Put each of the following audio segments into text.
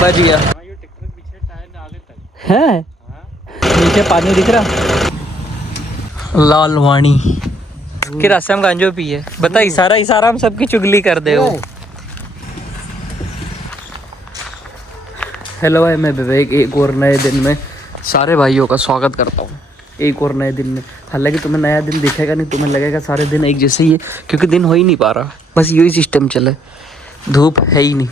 बच गया है। नीचे पानी दिख रहा। लाल वाणी के रास्ते में गांजो पिए। बता इशारा हम सबकी चुगली कर दे। हेलो भाई, मैं विवेक एक और नए दिन में सारे भाइयों का स्वागत करता हूँ। एक और नए दिन में, हालांकि तुम्हें नया दिन दिखेगा नहीं, तुम्हें लगेगा सारे दिन एक जैसे ही है, क्योंकि दिन हो ही नहीं पा रहा। बस यही सिस्टम चले, धूप है ही नहीं।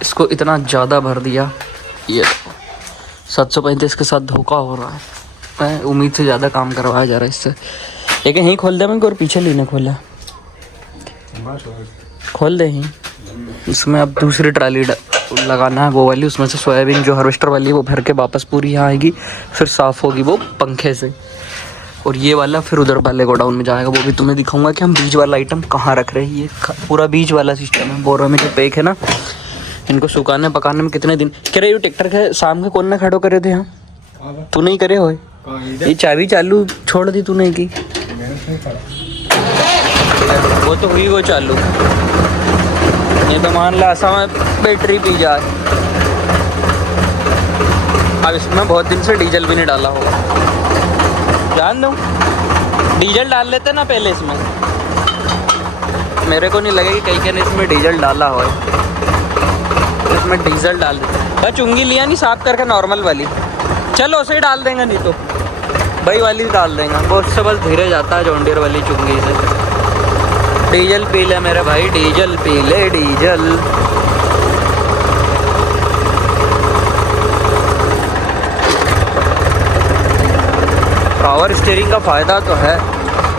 इसको इतना ज़्यादा भर दिया, ये 735 के साथ धोखा हो रहा है। उम्मीद से ज़्यादा काम करवाया जा रहा है इससे। लेकिन यहीं खोल दे मैं, और पीछे लेने खोला खोल दे ही। इसमें अब दूसरी ट्राली लगाना है, वो वाली। उसमें से सोयाबीन जो हार्वेस्टर वाली है वो भर के वापस पूरी यहाँ आएगी, फिर साफ़ होगी वो पंखे से। और ये वाला फिर उधर वाले गोडाउन में जाएगा। वो भी तुम्हें दिखाऊंगा कि हम बीज वाला आइटम कहाँ रख रहे हैं। ये पूरा बीज वाला सिस्टम है। बोरों में जो पैक है ना, इनको सुखाने पकाने में कितने दिन। कह रहे ट्रैक्टर के सामने कौन ने खड़ो करे थे यहाँ? तू नहीं करे हो? ये चाबी चालू छोड़ दी तूने की? वो तो हुई वो चालू। ये तो मान ला ऐसा में बैटरी पी जाए। अब इसमें बहुत दिन से डीजल भी नहीं डाला होगा। जान दो, डीजल डाल लेते ना पहले इसमें। मेरे को नहीं लगे कि कहीं ने इसमें डीजल डाला हो। इसमें डीजल डाल देते। बस चुंगी लिया नहीं साफ करके, नॉर्मल वाली। चलो उसे ही डाल देंगे, नहीं तो भाई वाली डाल देंगे। वो उससे बस धीरे जाता है जॉन डीयर वाली चुंगी से। डीजल पी ले मेरे भाई, डीजल पी ले, डीजल। पावर स्टीयरिंग का फ़ायदा तो है।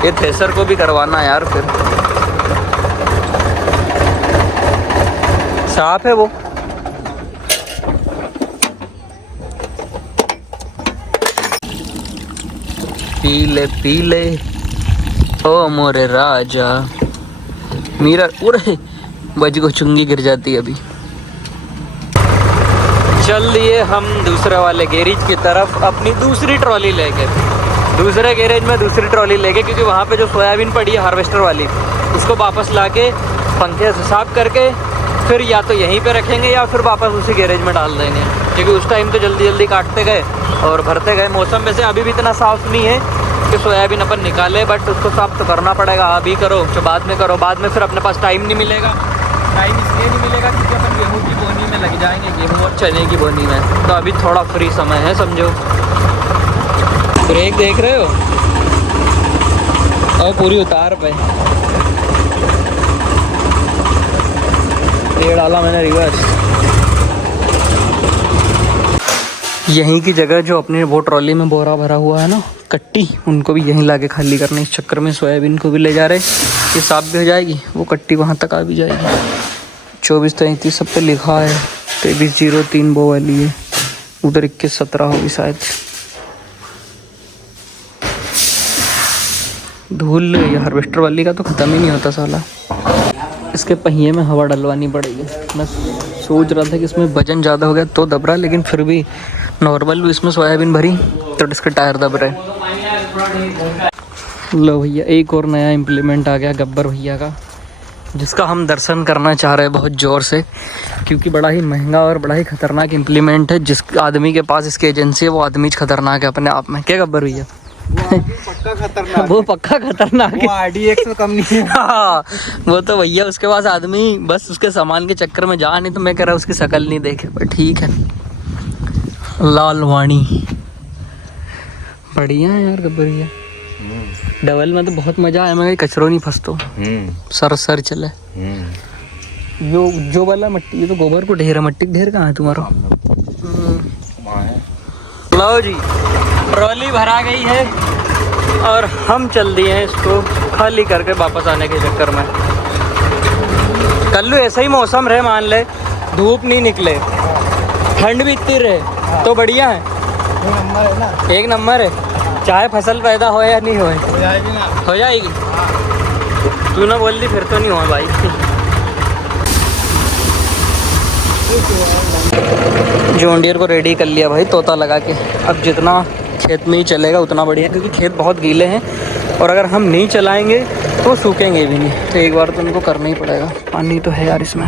ये थ्रेसर को भी करवाना यार, फिर साफ है वो। पी ले ओ मोरे राजा मीरा। उरे बज को चुंगी गिर जाती है। अभी चल दिए हम दूसरे वाले गैरेज की तरफ अपनी दूसरी ट्रॉली लेके। दूसरे गैरेज में दूसरी ट्रॉली लेके, क्योंकि वहाँ पे जो सोयाबीन पड़ी है हार्वेस्टर वाली, उसको वापस लाके पंखे से साफ करके फिर या तो यहीं पे रखेंगे या फिर वापस उसी गैरेज में डाल देंगे। क्योंकि उस टाइम तो जल्दी जल्दी काटते गए और भरते गए। मौसम वैसे अभी भी इतना साफ़ नहीं है कि सोयाबीन अपन निकाले, बट उसको साफ तो करना पड़ेगा। अभी करो तो बाद में करो, बाद में फिर अपने पास टाइम नहीं मिलेगा। टाइम इसलिए नहीं मिलेगा क्योंकि अपन गेहूँ की बोनी में लग जाएंगे, गेहूँ और चने की बोनी में। तो अभी थोड़ा फ्री समय है समझो। ब्रेक देख रहे हो और पूरी उतार पे ये डाला मैंने रिवर्स। यहीं की जगह जो अपनी वो ट्रॉली में बोरा भरा हुआ है ना, कट्टी, उनको भी यहीं लाके खाली करने। इस चक्कर में सोयाबीन को भी ले जा रहे। ये साफ भी हो जाएगी, वो कट्टी वहाँ तक आ भी जाएगी। 24-33 सब पे लिखा है। 2303 वो वाली है, उधर 2117 होगी शायद। धूल ये हार्वेस्टर वाली का तो ख़त्म ही नहीं होता साला। इसके पहिए में हवा डलवानी पड़ेगी। मैं सोच रहा था कि इसमें वजन ज़्यादा हो गया तो दब रहा, लेकिन फिर भी नॉर्मल भी इसमें सोयाबीन भरी तो इसके टायर दब रहे। लो भैया, एक और नया इम्प्लीमेंट आ गया गब्बर भैया का, जिसका हम दर्शन करना चाह रहे हैं बहुत ज़ोर से, क्योंकि बड़ा ही महंगा और बड़ा ही ख़तरनाक इम्प्लीमेंट है। जिस आदमी के पास इसकी एजेंसी है वो आदमी खतरनाक है अपने आप में। क्या गब्बर भैया? पक्का खतरनाक। वो पक्का खतरनाक है। वो RDX में कम नहीं है। हाँ, वो तो भैया उसके पास आदमी बस उसके सामान के चक्कर में जा, नहीं तो मैं कह रहा उसकी शक्ल नहीं देखे। पर ठीक है। लाल वाणी बढ़िया है यार गब्बर भैया। डबल में तो बहुत मजा आया। मैं कचरों नहीं फंसतो, सर चले। जो वाला मट्टी, ये तो गोबर को ढेर है, मट्टी ढेर कहाँ है तुम्हारा? लो जी, ट्रॉली भरा गई है और हम चल दिए हैं इसको खाली करके वापस आने के चक्कर में। कल ऐसा ही मौसम रहे, मान ले धूप नहीं निकले, ठंड भी इतनी रहे तो बढ़िया है। एक नंबर है। चाहे फसल पैदा हो या नहीं होए, हो जाएगी। तू ना बोल दी फिर तो नहीं हो भाई। जॉन डीयर को रेडी कर लिया भाई तोता लगा के। अब जितना खेत में ही चलेगा उतना बढ़िया, क्योंकि खेत बहुत गीले हैं और अगर हम नहीं चलाएंगे तो सूखेंगे भी नहीं। तो एक बार तो उनको करना ही पड़ेगा। पानी तो है यार इसमें।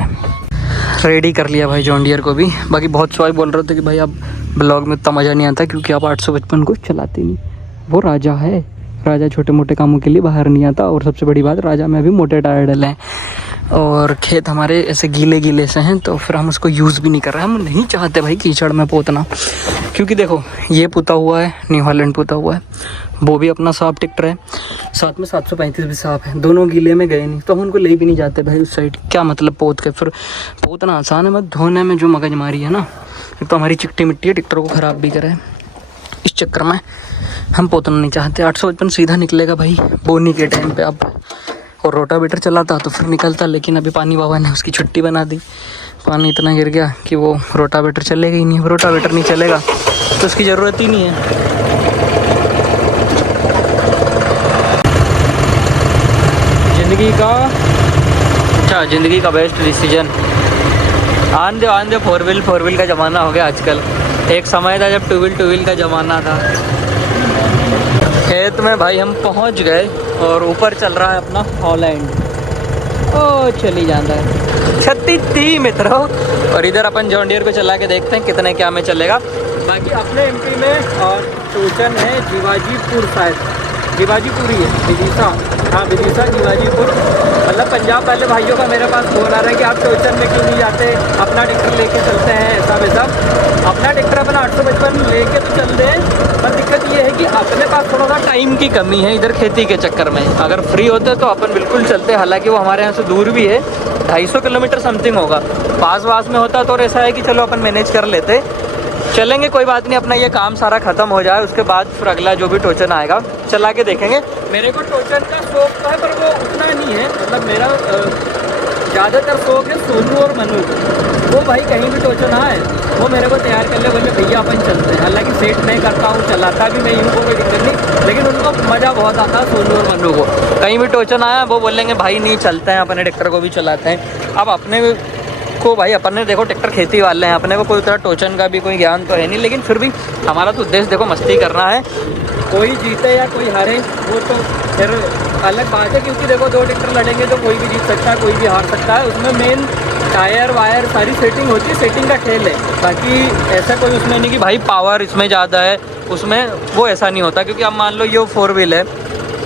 रेडी कर लिया भाई जॉन डियर को भी। बाकी बहुत सवाल बोल रहे थे कि भाई आप ब्लॉग में इतना मज़ा नहीं आता क्योंकि आप 855 को चलाते नहीं। वो राजा है, राजा छोटे मोटे कामों के लिए बाहर नहीं आता। और सबसे बड़ी बात, राजा में अभी मोटे टायर डले हैं और खेत हमारे ऐसे गीले गीले से हैं, तो फिर हम उसको यूज़ भी नहीं कर रहे। हम नहीं चाहते भाई कीचड़ में पोतना, क्योंकि देखो ये पुता हुआ है, न्यू हॉलैंड पुता हुआ है, वो भी अपना साफ ट्रैक्टर है, साथ में 735 भी साफ है, दोनों गीले में गए नहीं, तो हम उनको ले भी नहीं जाते भाई उस साइड। क्या मतलब पोत के, फिर पोतना आसान है, बस धोने में जो मगजमारी है ना, एक तो हमारी चिकटी मिट्टी है, ट्रैक्टर को ख़राब भी करे, इस चक्कर में हम पोतना नहीं चाहते। 855 सीधा निकलेगा भाई बोनी के टाइम पे। अब और रोटावेटर चलाता तो फिर निकलता, लेकिन अभी पानी बाबा ने उसकी छुट्टी बना दी। पानी इतना गिर गया कि वो रोटावेटर चलेगा ही नहीं। रोटावेटर नहीं चलेगा तो उसकी ज़रूरत ही नहीं है। ज़िंदगी का बेस्ट डिसीजन, आन दे फोर व्हील का ज़माना हो गया आजकल। एक समय था जब टू व्हील का ज़माना था। खेत में भाई हम पहुंच गए और ऊपर चल रहा है अपना हॉलैंड। ओ चली जाता है 36 मित्रों। और इधर अपन जॉन डियर को चला के देखते हैं कितने क्या में चलेगा। बाकी अपने एमपी में और टोचन है जीवाजीपुर, शायद जीवाजीपुर ही है, विदिशा, हाँ विदिशा जीवाजीपुर। मतलब पंजाब वाले भाइयों का मेरे पास फोन आ रहा है कि आप टोचन में क्यों नहीं जाते, अपना ट्रैक्टर लेके चलते हैं, ऐसा वैसा। अपना ट्रैक्टर अपना 855 लेके तो चलते हैं, पर दिक्कत ये है कि अपने पास थोड़ा सा टाइम की कमी है इधर खेती के चक्कर में। अगर फ्री होते तो अपन बिल्कुल चलते, हालांकि वो हमारे यहाँ से दूर भी है, 250 किलोमीटर समथिंग होगा। पास वास में होता तो ऐसा है कि चलो अपन मैनेज कर लेते, चलेंगे, कोई बात नहीं। अपना ये काम सारा ख़त्म हो जाए उसके बाद फिर अगला जो भी टोचन आएगा चला के देखेंगे। मेरे को टोचन का शौक तो है, पर वो उतना नहीं है। मतलब मेरा ज़्यादातर शौक है सोनू और मनु। वो भाई कहीं भी टोचन आए वो मेरे को तैयार कर ले, बोले भैया अपन चलते हैं। हालांकि सेट नहीं करता हूँ, चलाता भी नहीं हूँ, कोई दिक्कत नहीं, लेकिन उनको मज़ा बहुत आता है सोनू और मनु को। कहीं भी टोचन आया वो बोलेंगे भाई नहीं चलते हैं, अपने ट्रैक्टर को भी चलाते हैं। अब अपने को भाई अपन ने देखो ट्रैक्टर खेती वाले हैं, अपने को कोई तरह टोचन का भी कोई ज्ञान तो है नहीं, लेकिन फिर भी हमारा तो उद्देश्य देखो मस्ती करना है। कोई जीते या कोई हारे वो तो फिर अलग बात है, क्योंकि देखो दो ट्रैक्टर लड़ेंगे तो कोई भी जीत सकता है, कोई भी हार सकता है। उसमें मेन टायर वायर सारी सेटिंग होती है, सेटिंग का खेल है। बाकी ऐसा कोई उसमें नहीं कि भाई पावर इसमें ज़्यादा है उसमें, वो ऐसा नहीं होता। क्योंकि अब मान लो ये 4 व्हील है,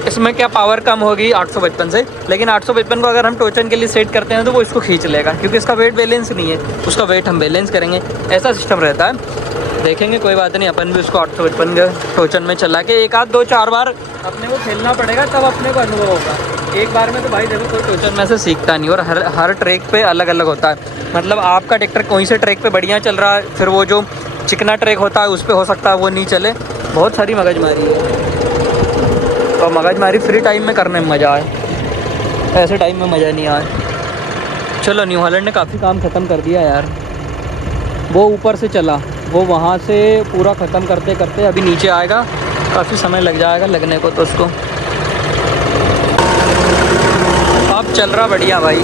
इसमें क्या पावर कम होगी 855 से, लेकिन 855 को अगर हम टोचन के लिए सेट करते हैं तो वो इसको खींच लेगा, क्योंकि इसका वेट बैलेंस नहीं है, उसका वेट हम बैलेंस करेंगे, ऐसा सिस्टम रहता है। देखेंगे, कोई बात नहीं, अपन भी उसको 855 के टोचन में चला के 1 आध 2 4 बार अपने को खेलना पड़ेगा, तब अपने को अनुभव होगा। एक बार में तो भाई देखो कोई टोचन में से सीखता नहीं, और हर ट्रैक पे अलग अलग होता है। मतलब आपका ट्रैक्टर कोई से ट्रैक पे बढ़िया चल रहा है, फिर वो जो चिकना ट्रैक होता है उस पर हो सकता है वो नहीं चले। बहुत सारी मगजमारी है, और मगजमारी फ्री टाइम में करने में मज़ा आए, ऐसे टाइम में मज़ा नहीं आए। चलो न्यू हॉलैंड ने काफ़ी काम ख़त्म कर दिया यार। वो ऊपर से चला, वो वहाँ से पूरा ख़त्म करते करते अभी नीचे आएगा, काफ़ी समय लग जाएगा लगने को तो उसको। अब चल रहा बढ़िया भाई।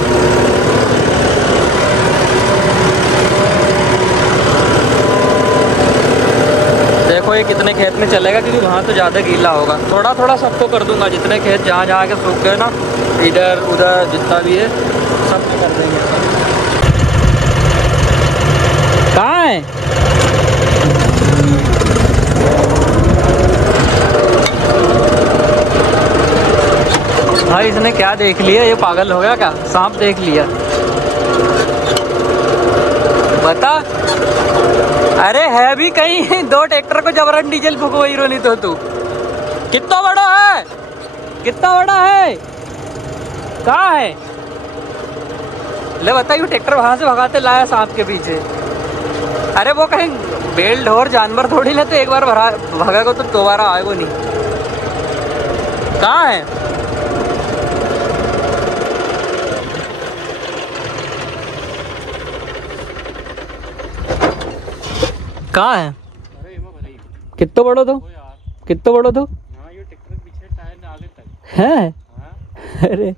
देखो ये कितने खेत में चलेगा, क्योंकि वहाँ तो ज़्यादा गीला होगा। थोड़ा थोड़ा सबको कर दूंगा, जितने खेत जहाँ जहाँ के सूख गए ना, इधर उधर जितना भी है सब कर देंगे। कहाँ है भाई? इसने क्या देख लिया, ये पागल हो गया क्या? सांप देख लिया बता। अरे है भी कहीं 2 ट्रैक्टर को जबरन डीजल फुकवाई रोनी तो तू। कितना बड़ा है, कितना बड़ा है, कहाँ है? ले बताइए, ट्रैक्टर वहां से भगाते लाया सांप के पीछे। अरे वो कहीं बेल ढोर जानवर थोड़ी ना, तो एक बार भगा तो दोबारा आएगा नहीं। कहाँ है? कहाँ है? कितना बड़ा तो, कितना बड़ा तो है? अरे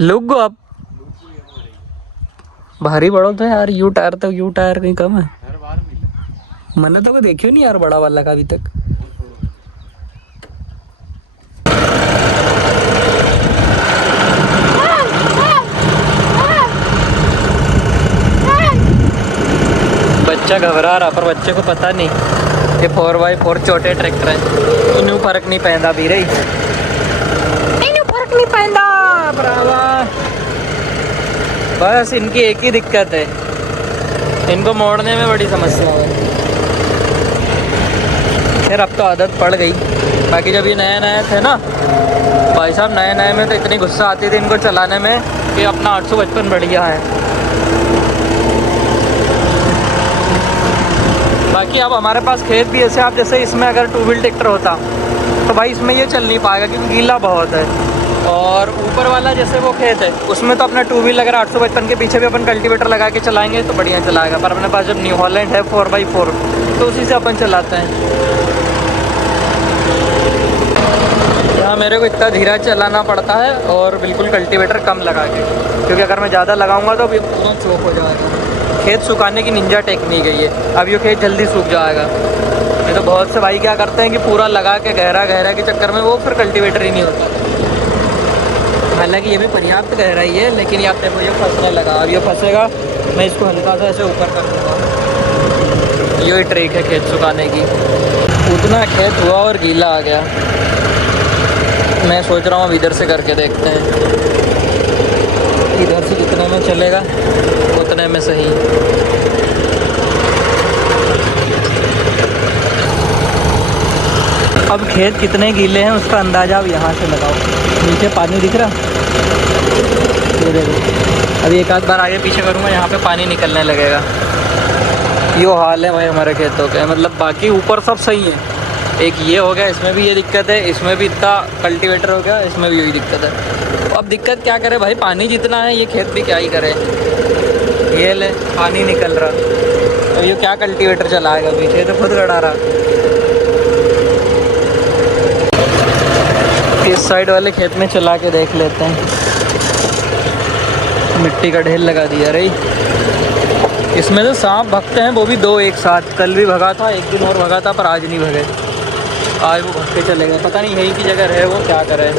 लोग अब भारी बड़ा तो यार। यू टायर कहीं कम है। मैंने तो देखियो नहीं यार बड़ा वाला का अभी तक। बच्चा घबरा रहा, पर बच्चे को पता नहीं ये 4x4 छोटे ट्रैक्टर है। इन्हें फर्क नहीं पैदा भी रही, इन्हें फर्क नहीं पैदा बराबर। बस इनकी एक ही दिक्कत है, इनको मोड़ने में बड़ी समस्या है। फिर अब तो आदत पड़ गई। बाकी जब ये नया नया थे ना भाई साहब, नए नए में तो इतनी गुस्सा आती थी इनको चलाने में कि अपना 855 बढ़िया है। बाकी अब हमारे पास खेत भी ऐसे, आप जैसे इसमें अगर 2 व्हील ट्रैक्टर होता तो भाई इसमें ये चल नहीं पाएगा क्योंकि गीला बहुत है। और ऊपर वाला जैसे वो खेत है उसमें तो अपना 2 व्हील अगर 855 के पीछे भी अपन कल्टीवेटर लगा के चलाएंगे तो बढ़िया चलाएगा। पर अपने पास जब न्यू हॉलैंड है 4x4 तो उसी से अपन चलाते हैं। यहाँ मेरे को इतना धीरा चलाना पड़ता है और बिल्कुल कल्टीवेटर कम लगा के, क्योंकि अगर मैं ज़्यादा लगाऊंगा तो अभी पूरा चौक हो जाएगा। खेत सुखाने की निंजा टेक्निक है ये, अब ये खेत जल्दी सूख जाएगा। नहीं तो बहुत से भाई क्या करते हैं कि पूरा लगा के गहरा गहरा के चक्कर में वो फिर कल्टीवेटर ही नहीं होता। हालांकि ये भी पर्याप्त गहराई है, लेकिन ये आपने मुझे फंसने लगा। अब ये फंसेगा, मैं इसको हल्का सा ऐसे ऊपर कर दूँगा। यही ट्रिक है खेत सुखाने की। उतना खेत हुआ और गीला आ गया। मैं सोच रहा हूँ अब इधर से करके देखते हैं, इधर से कितने में चलेगा उतने में सही। अब खेत कितने गीले हैं उसका अंदाज़ा अब यहाँ से लगाओ। नीचे पानी दिख रहा, ये देखो। अभी एक आध बार आगे पीछे करूँगा, यहाँ पे पानी निकलने लगेगा। यो हाल है भाई हमारे खेतों के। मतलब बाकी ऊपर सब सही है, एक ये हो गया, इसमें भी ये दिक्कत है, इसमें भी इतना कल्टीवेटर हो गया, इसमें भी यही दिक्कत है। अब दिक्कत क्या करे भाई, पानी जितना है ये खेत भी क्या ही करे। ये ले पानी निकल रहा, तो ये क्या कल्टीवेटर चलाएगा पीछे, तो खुद गड़ा रहा। इस साइड वाले खेत में चला के देख लेते हैं। मिट्टी का ढेर लगा दिया रही। इसमें तो सांप भगते हैं, वो भी 2 एक साथ। कल भी भगा था, एक दिन और भगा था, पर आज नहीं भगे। आज वो भग के चले गए, पता नहीं यही की जगह रहे वो क्या करे।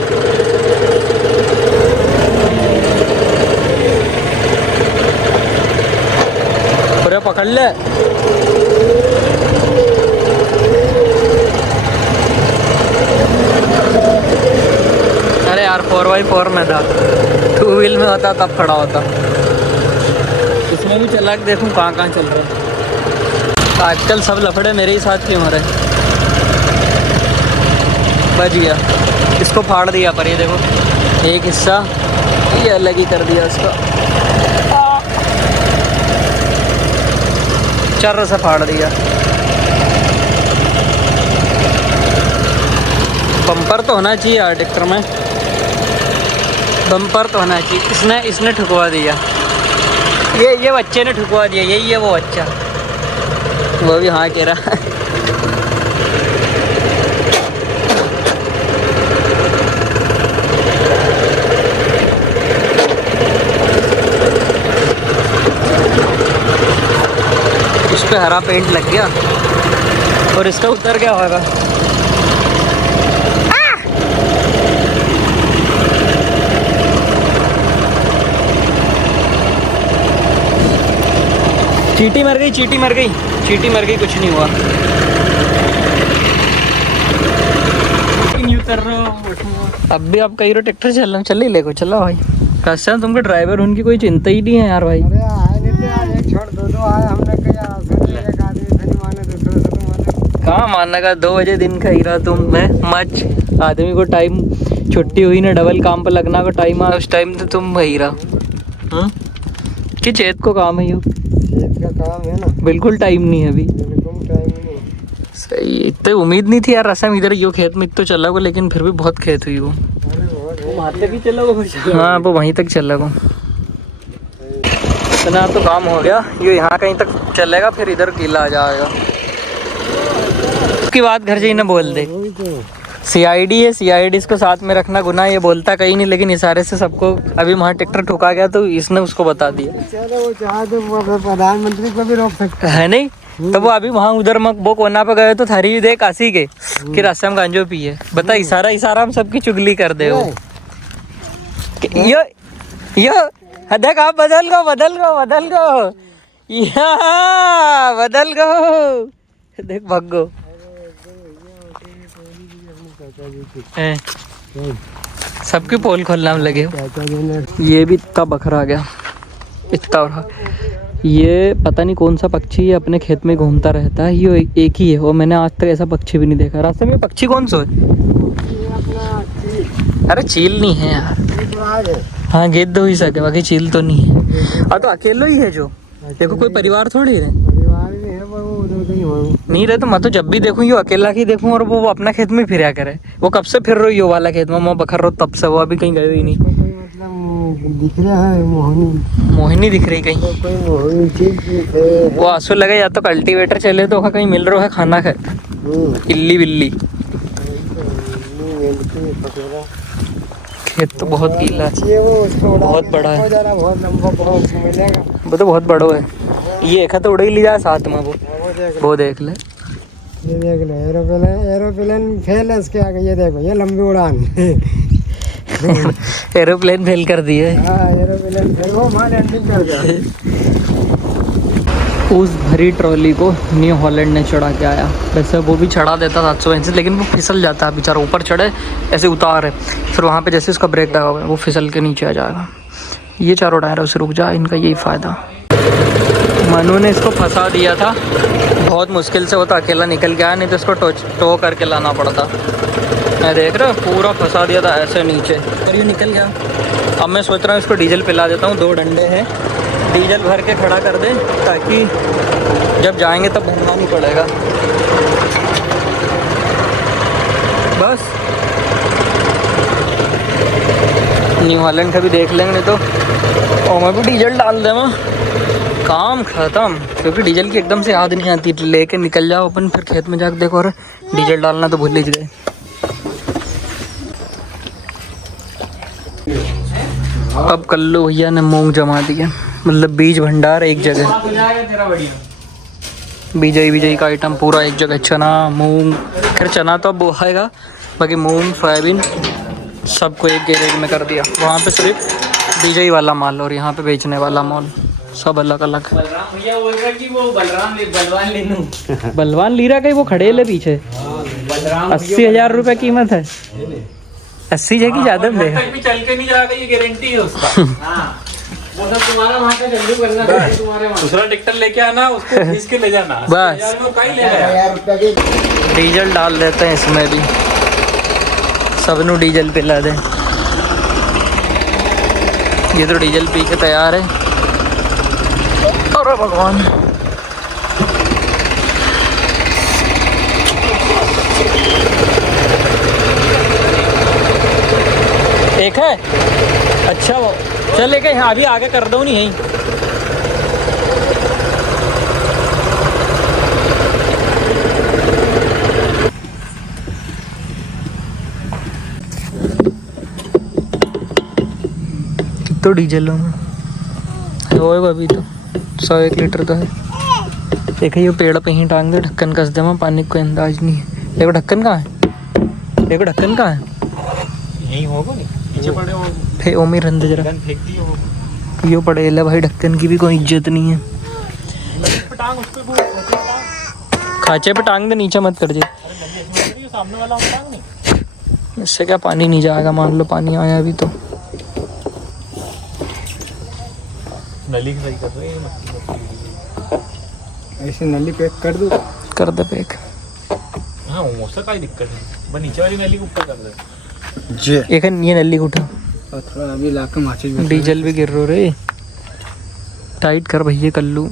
पूरे पकड़ ले। अरे यार 4x4 में था, 2 व्हील में होता तब खड़ा होता। इसमें भी चला के देखूँ कहाँ कहाँ चल रहा है। आजकल सब लफड़े मेरे ही साथ क्यों हो रहे। बच गया, इसको फाड़ दिया। पर ये देखो एक हिस्सा ये अलग ही कर दिया इसका, चर्र से फाड़ दिया। बम्पर तो होना चाहिए यार ट्रैक्टर में, बम्पर तो होना चाहिए। इसने ठुकवा दिया, ये बच्चे ने ठुकवा दिया। यही है वो बच्चा, वो भी हाँ कह रहा है। इस पे हरा पेंट लग गया और इसका उतर गया होगा। चींटी मर गई, चींटी मर गई, चींटी मर गई, कुछ नहीं हुआ। अब भी आप कहीं ट्रैक्टर चल चल ही लेको चला भाई। कस्टम तुमको ड्राइवर उनकी कोई चिंता ही नहीं है यार भाई। अरे आए नहीं थे, आज एक छोड़ दो आए हमने एक आदमी नहीं माने, दूसरे से तो माने। कहाँ मानने का, 2 बजे दिन का हीरा तुम मैं मच। आदमी को टाइम छुट्टी हुई ना, डबल काम पर लगना का टाइम आ, उस टाइम तो तुम हीरा कि चेत को काम है। खेत का काम है ना, बिल्कुल टाइम नहीं है अभी, बिल्कुल टाइम नहीं। सही। इतने उम्मीद नहीं थी यार रसम इधर यो खेत में तो चला गो, लेकिन फिर भी बहुत खेत हुई वो। मारते भी चला वो। हाँ वो वहीं तक चला गो। इतना तो काम हो गया, ये यहाँ कहीं तक चलेगा फिर इधर गीला आ जाएगा। उसकी बात घर से ही ना बोल दे। सीआईडी है, सीआईडी इसको साथ में रखना गुनाह, ये बोलता कहीं नहीं, लेकिन इशारे से सबको। अभी वहाँ ट्रैक्टर ठुका गया तो इसने उसको बता दिया। चलो वो चाहे तो प्रधानमंत्री को भी रोक सकता है नहीं, तो वो अभी वहाँ उधर वो कोना पे गए तो थरी दे काशी के कि रास्ते में गांजो पिए। बता इशारा इशारा हम सबकी चुगली कर दे वो। यो देख आप बदल गो। या बदल गो, देख भाग गो। सबके पोल खोलना में लगे हो। ये भी इतना बखरा आ गया, इतना रहा। ये पता नहीं कौन सा पक्षी है, अपने खेत में घूमता रहता है। ये एक ही है, और मैंने आज तक ऐसा पक्षी भी नहीं देखा। रास्ते में पक्षी कौन सा है? अरे चील नहीं है यार। हाँ गिद्ध हो ही सके, बाकी चील तो नहीं है। और तो अकेलो ही है जो, देखो कोई परिवार थोड़ी है। नहीं रहे तो मैं तो जब भी देखूँ ये अकेला ही देखूँ, और वो अपना खेत में फिरा करे। वो कब से फिर रही हो वाला खेत में, मैं बखर रहा तब से, वो अभी कहीं गए ही नहीं। दिख रहा है मोहिनी दिख रही कहीं, कोई मोहिनी चीज वो आंसू लगे, या तो कल्टीवेटर चले तो कहीं मिल रहा है खाना खाए। इल्ली बिल्ली, खेत तो बहुत गीला है, बहुत बड़ा है, बहुत लंबा, बहुत मिलेगा। वो तो बहुत बड़ा है। ये एक तो उड़ ही ली जाए साथ में, वो देख ले। ये देख ले, एरोप्लेन फेल है इसके आगे। ये देखो, ये लंबी उड़ान। एरोप्लेन फेल कर दिए। हाँ एरोप्लेन फेल, वो वहाँ लैंडिंग कर गया। उस भरी ट्रॉली को न्यू हॉलैंड ने चढ़ा के आया। वैसे वो भी चढ़ा देता 700 लेकिन वो फिसल जाता है बेचारा। ऊपर चढ़े ऐसे उतार है, फिर वहाँ पे जैसे उसका ब्रेक लगा हुआ है वो फिसल के नीचे आ जाएगा। ये चारों टायरों से रुक जाए, इनका यही फ़ायदा। मनु ने इसको फंसा दिया था, बहुत मुश्किल से वो तो अकेला निकल गया, नहीं तो इसको टो करके लाना पड़ता। मैं देख रहा पूरा फंसा दिया था ऐसे नीचे, पर ये निकल गया। अब मैं सोच रहा हूँ इसको डीजल पिला देता हूँ। 2 डंडे हैं, डीजल भर के खड़ा कर दे, ताकि जब जाएंगे तब भरना नहीं पड़ेगा। बस न्यू हॉलैंड का भी देख लेंगे, नहीं तो और मैं भी डीजल डाल दे मैं, काम ख़त्म। क्योंकि डीजल की एकदम से याद नहीं आती, लेके निकल जाओ अपन, फिर खेत में जाकर देखो और डीजल डालना तो भूल ही गए। अब कल्लू भैया ने मूंग जमा दिया, मतलब बीज भंडार एक जगह, बीजई का आइटम पूरा एक जगह। चना मूंग, खैर चना तो अब बोएगा, बाकी मूंग सोयाबीन सबको एक गैरेज में कर दिया। वहाँ पे सिर्फ बीजई वाला माल और यहाँ पे बेचने वाला माल, सब अलग अलग। बलवान लीरा का ही वो खड़े ले पीछे। 80,000 रुपये कीमत है। 80 जगह ज़्यादा में भी चल के नहीं जाएगा, ये गारंटी है उसका। वो सब तुम्हारा वहाँ का जल्दी करना है, तुम्हारे वहाँ दूसरा ट्रैक्टर लेके आना, उसको खींच के ले जाना। बस डीजल डाल देते हैं इसमें भी, सबनू डीजल पिला दें। ये तो डीजल पी के तैयार है। अरे भगवान, एक है अच्छा, वो चल लेके यहाँ अभी आगे कर दो नहीं यहीं। तो डीजल होगा अभी तो 101 लीटर तो है। देखिए ये पेड़ पे ही टांग दे, ढक्कन कस दे, वहाँ पानी कोई अंदाज नहीं है। देखो ढक्कन कहाँ है, देखो ढक्कन कहाँ है, यहीं होगा नीचे पड़े होंगे। ओमी रंद जरा फेंक दिए, यो पड़े ले भाई, ढक्कन की भी कोई इज्जत नहीं है। खाचे पे टांग दे, नीचे मत कर दे, इससे क्या पानी नहीं जाएगा। मान लो पानी आया अभी तो। नली सही कर दो, ऐसे नली पैक कर दो, कर दे पैक। हाँ उससे कोई दिक्कत नहीं, बस नीचे वाली नली को ऊपर कर दे जी। एक ये नली उठा, और थोड़ा अभी लाके माचिस डीजल भी गिर रो रे, टाइट कर भैया कल्लू।